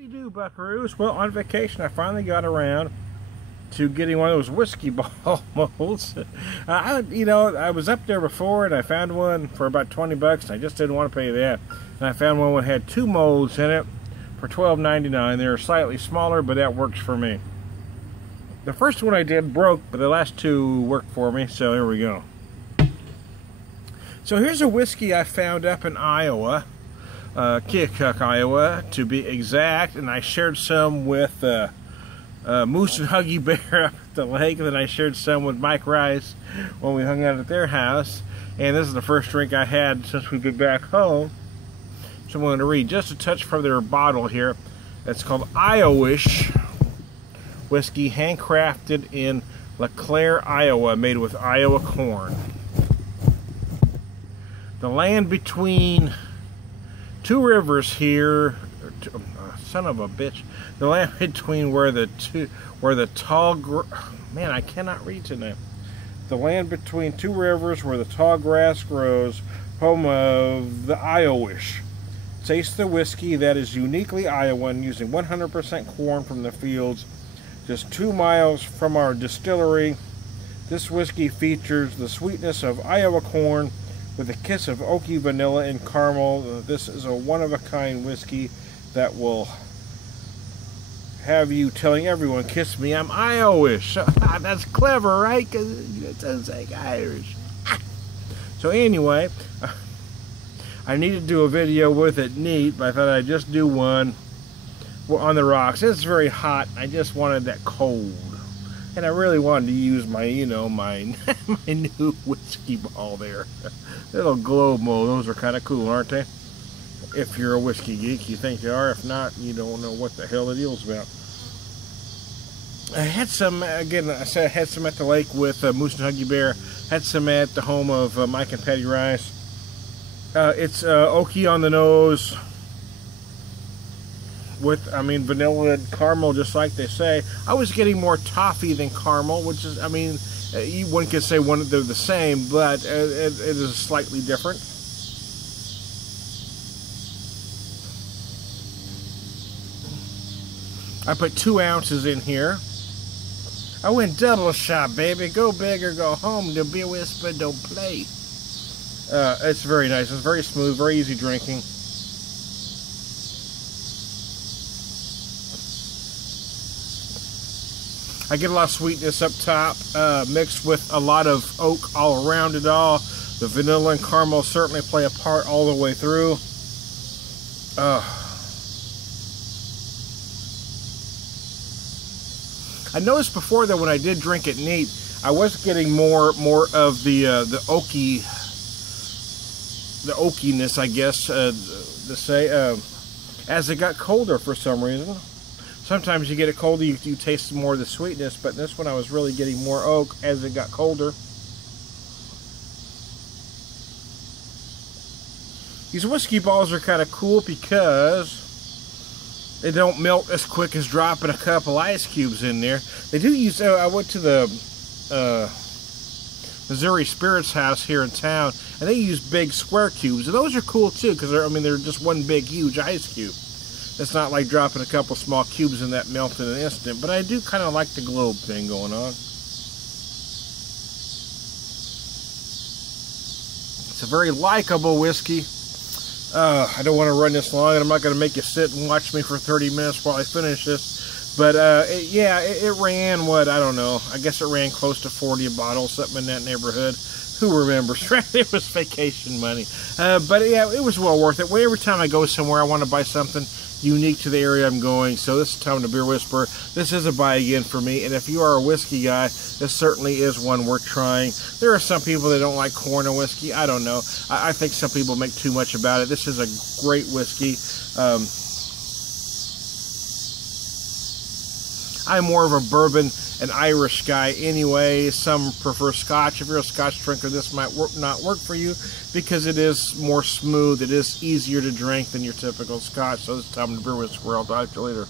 do you do, buckaroos? Well, on vacation I finally got around to getting one of those whiskey ball molds. I was up there before and I found one for about 20 bucks and I just didn't want to pay that. And I found one that had 2 molds in it for $12.99. They're slightly smaller, but that works for me. The first one I did broke, but the last 2 worked for me, so here we go. So here's a whiskey I found up in Iowa, Keokuk, Iowa, to be exact, and I shared some with Moose and Huggy Bear up at the lake, and then I shared some with Mike Rice when we hung out at their house. And this is the first drink I had since we've been back home. So I'm going to read just a touch from their bottle here. It's called Iowish Whiskey, handcrafted in LeClaire, Iowa, made with Iowa corn. The land between 2 rivers here, son of a bitch. The land between where the tall, man, I cannot read tonight. The land between 2 rivers where the tall grass grows, home of the Iowish. Taste the whiskey that is uniquely Iowan, using 100% corn from the fields. Just 2 miles from our distillery, this whiskey features the sweetness of Iowa corn with a kiss of oaky vanilla and caramel. This is a one-of-a-kind whiskey that will have you telling everyone, "Kiss me, I'm Iowish." That's clever, right? Because it sounds like Irish. So anyway, I need to do a video with it neat, but I thought I'd just do one on the rocks. It's very hot. I just wanted that cold. And I really wanted to use my, my new whiskey ball there. Little globe mold. Those are kind of cool, aren't they? If you're a whiskey geek, you think you are. If not, you don't know what the hell the deal's about. I had some, again, I said I had some at the lake with Moose and Huggy Bear. Had some at the home of Mike and Patty Rice. It's oaky on the nose with, vanilla and caramel, just like they say. I was getting more toffee than caramel, which is, one could say they're the same, but it is slightly different. I put 2 ounces in here. I went double shot, baby. Go big or go home. Don't be a whisper, don't play. It's very nice. It's very smooth, very easy drinking. I get a lot of sweetness up top, mixed with a lot of oak all around it all. The vanilla and caramel certainly play a part all the way through. I noticed before that when I did drink it neat, I was getting more of the oakiness, I guess, to say, as it got colder for some reason. Sometimes you get it colder, you taste more of the sweetness, but this one I was really getting more oak as it got colder. These whiskey balls are kind of cool because they don't melt as quick as dropping a couple ice cubes in there. They do use, I went to the Missouri Spirits House here in town, and they use big square cubes, and those are cool too, because they're just one big huge ice cube. It's not like dropping a couple small cubes in that melt in an instant, but I do kind of like the globe thing going on. It's a very likable whiskey. I don't want to run this long, and I'm not going to make you sit and watch me for 30 minutes while I finish this. But it ran, what, I don't know. I guess it ran close to 40 a bottle, something in that neighborhood. Who remembers? It was vacation money. But yeah, it was well worth it. Every time I go somewhere, I want to buy something unique to the area I'm going. So this is Tom the Beer Whisperer. This is a buy again for me. And if you are a whiskey guy, this certainly is one worth trying. There are some people that don't like corn and whiskey. I don't know. I think some people make too much about it. This is a great whiskey. I'm more of a bourbon and Irish guy anyway. Some prefer Scotch. If you're a Scotch drinker, this might not work for you because it is more smooth. It is easier to drink than your typical Scotch. So this is Tom the Beer Whisperer. I'll talk to you later.